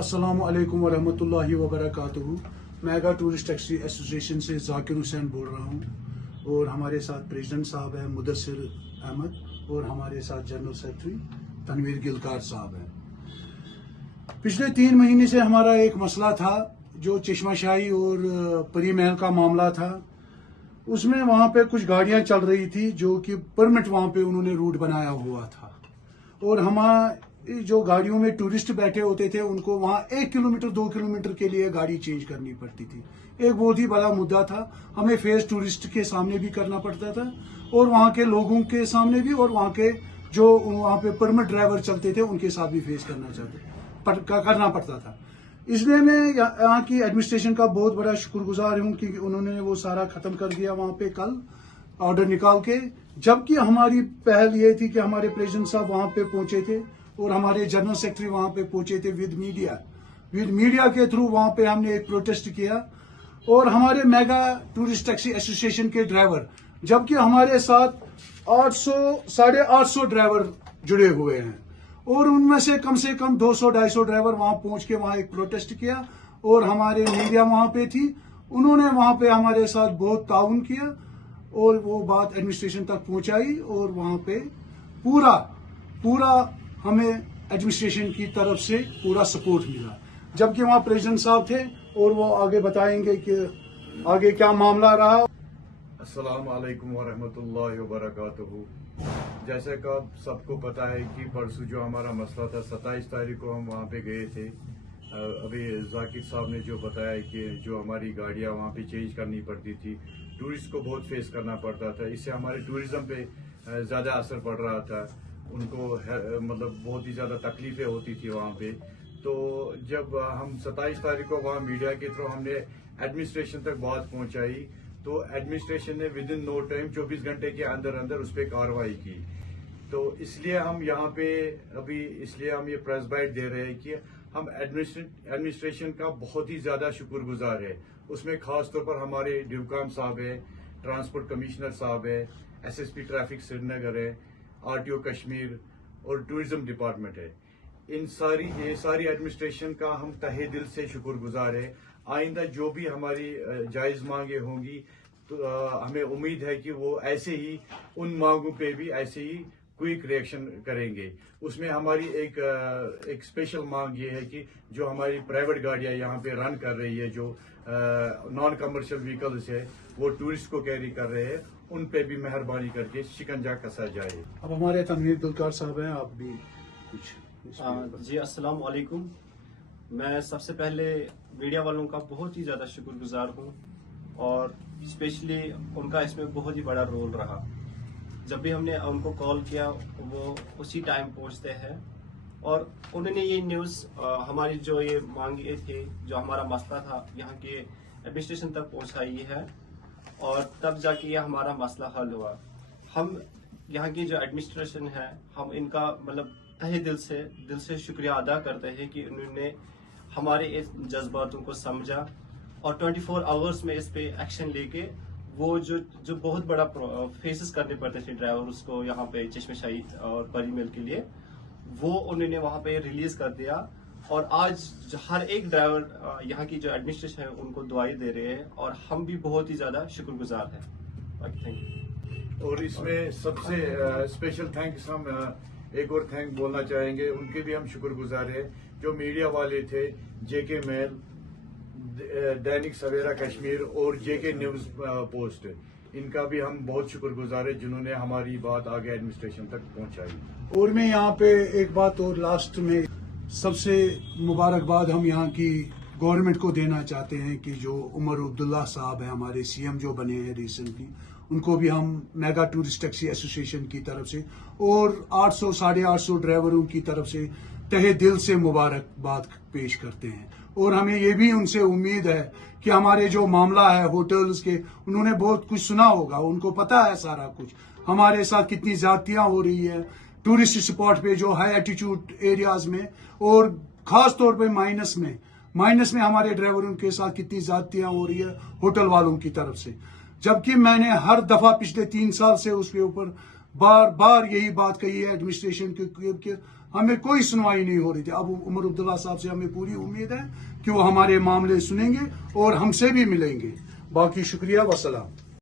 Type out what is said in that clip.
अस्सलाम वालेकुम वरहमतुल्लाहि वबरकातुहू। मेगा टूरिस्ट टैक्सी एसोसिएशन से जाकिर हुसैन बोल रहा हूँ और हमारे साथ प्रेसिडेंट साहब हैं मुदस्सिर अहमद और हमारे साथ जनरल सेक्रेटरी तनवीर गिलकार साहब हैं। पिछले 3 महीने से हमारा एक मसला था जो चश्माशाही और परी महल का मामला था। उसमें वहाँ पे कुछ गाड़ियाँ चल रही थी जो कि परमिट वहाँ पे उन्होंने रूट बनाया हुआ था और हमारे जो गाड़ियों में टूरिस्ट बैठे होते थे उनको वहाँ 1 किलोमीटर 2 किलोमीटर के लिए गाड़ी चेंज करनी पड़ती थी। एक बहुत ही बड़ा मुद्दा था, हमें फेस टूरिस्ट के सामने भी करना पड़ता था और वहाँ के लोगों के सामने भी और वहाँ के जो वहाँ पे परमिट ड्राइवर चलते थे उनके साथ भी फेस करना पड़ता था। इसलिए मैं यहाँ की एडमिनिस्ट्रेशन का बहुत बड़ा शुक्रगुजार हूँ कि उन्होंने वो सारा खत्म कर दिया वहाँ पे कल ऑर्डर निकाल के। जबकि हमारी पहल ये थी कि हमारे प्रेसिडेंट साहब वहाँ पे पहुंचे थे और हमारे जनरल सेक्रेटरी वहाँ पे पहुंचे थे विद मीडिया के थ्रू वहाँ पे हमने एक प्रोटेस्ट किया और हमारे मेगा टूरिस्ट टैक्सी एसोसिएशन के ड्राइवर, जबकि हमारे साथ 800-850 ड्राइवर जुड़े हुए हैं और उनमें से कम 200-250 ड्राइवर वहाँ पहुँच के वहाँ एक प्रोटेस्ट किया और हमारे मीडिया वहाँ पे थी, उन्होंने वहाँ पे हमारे साथ बहुत ताउन किया और वो बात एडमिनिस्ट्रेशन तक पहुँचाई और वहाँ पे पूरा हमें एडमिनिस्ट्रेशन की तरफ से पूरा सपोर्ट मिला। जबकि वहाँ प्रेसिडेंट साहब थे और वो आगे बताएंगे कि आगे क्या मामला रहा। अस्सलाम वालेकुम वरहमतुल्लाहि वबरकातुहू। जैसे कि आप सबको पता है कि परसों जो हमारा मसला था 27 तारीख को हम वहाँ पे गए थे। अभी जाकिर साहब ने जो बताया कि जो हमारी गाड़ियाँ वहाँ पे चेंज करनी पड़ती थी, टूरिस्ट को बहुत फेस करना पड़ता था, इससे हमारे टूरिज्म पे ज़्यादा असर पड़ रहा था, उनको मतलब बहुत ही ज़्यादा तकलीफें होती थी वहाँ पे। तो जब हम 27 तारीख को वहाँ मीडिया के थ्रू हमने एडमिनिस्ट्रेशन तक बात पहुँचाई तो एडमिनिस्ट्रेशन ने विद इन नो टाइम 24 घंटे के अंदर उस पर कार्रवाई की। तो इसलिए हम यहाँ पे इसलिए हम ये प्रेस बाइट दे रहे हैं कि हम एडमिनिस्ट्रेशन का बहुत ही ज़्यादा शुक्रगुजार है। उसमें खास तौर पर हमारे डिवकाम साहब है, ट्रांसपोर्ट कमिश्नर साहब है, SSP ट्रैफिक श्रीनगर है, RTO कश्मीर और टूरिज्म डिपार्टमेंट है। ये सारी एडमिनिस्ट्रेशन का हम तहे दिल से शुक्रगुजार है। आइंदा जो भी हमारी जायज़ मांगे होंगी तो हमें उम्मीद है कि वो ऐसे ही उन मांगों पे भी ऐसे ही क्विक रिएक्शन करेंगे। उसमें हमारी एक स्पेशल मांग ये है कि जो हमारी प्राइवेट गाड़ियां यहाँ पे रन कर रही है, जो नॉन कमर्शियल व्हीकल्स है, वो टूरिस्ट को कैरी कर रहे हैं, उन पे भी मेहरबानी करके शिकंजा कसा जाए। अब हमारे तनवीर गिलकार साहब हैं, आप भी कुछ जी अस्सलाम वालेकुम। मैं सबसे पहले मीडिया वालों का बहुत ही ज़्यादा शुक्रगुजार हूँ और स्पेशली उनका इसमें बहुत ही बड़ा रोल रहा। जब भी हमने उनको कॉल किया वो उसी टाइम पहुँचते हैं और उन्होंने ये न्यूज़ हमारी जो ये मांगे थे, जो हमारा मसला था, यहाँ के एडमिनिस्ट्रेशन तक पहुँचाई है और तब जाके ये हमारा मसला हल हुआ। हम यहाँ की जो एडमिनिस्ट्रेशन है, हम इनका मतलब तहे दिल से शुक्रिया अदा करते हैं कि उन्होंने हमारे इस जज्बातों को समझा और 24 आवर्स में इस पे एक्शन लेके वो जो बहुत बड़ा फेसेस करने पड़ते थे ड्राइवर्स को यहाँ पे चश्मेशाही और परी महल के लिए, वो उन्होंने वहाँ पे रिलीज कर दिया और आज हर एक ड्राइवर यहाँ की जो एडमिनिस्ट्रेशन है उनको दुआई दे रहे हैं और हम भी बहुत ही ज्यादा शुक्रगुजार हैं। बाकी थैंक यू। और इसमें सबसे स्पेशल थैंक्स हम एक और थैंक बोलना चाहेंगे, उनके भी हम शुक्रगुजार हैं जो मीडिया वाले थे, JK मेल, दैनिक सवेरा कश्मीर और JK न्यूज पोस्ट, इनका भी हम बहुत शुक्रगुजार है जिन्होंने हमारी बात आगे एडमिनिस्ट्रेशन तक पहुंचाई। और मैं यहाँ पे एक बात और लास्ट में सबसे मुबारकबाद हम यहाँ की गवर्नमेंट को देना चाहते हैं कि जो उमर अब्दुल्ला साहब हैं, हमारे CM जो बने हैं रिसेंटली, उनको भी हम मेगा टूरिस्ट टैक्सी एसोसिएशन की तरफ से और 800-850 ड्राइवरों की तरफ से तहे दिल से मुबारकबाद पेश करते हैं। और हमें ये भी उनसे उम्मीद है कि हमारे जो मामला है होटल्स के, उन्होंने बहुत कुछ सुना होगा, उनको पता है सारा कुछ हमारे साथ कितनी ज्यादतियां हो रही है टूरिस्ट स्पॉट पे, जो हाई एल्टीट्यूड एरियाज में और खास तौर पे माइनस में हमारे ड्राइवरों के साथ कितनी ज्यादतियां हो रही है होटल वालों की तरफ से। जबकि मैंने हर दफा पिछले 3 साल से उसके ऊपर बार बार यही बात कही है एडमिनिस्ट्रेशन के हमें कोई सुनवाई नहीं हो रही थी। अब उमर अब्दुल्ला साहब से हमें पूरी उम्मीद है कि वो हमारे मामले सुनेंगे और हमसे भी मिलेंगे। बाकी शुक्रिया, वसलाम।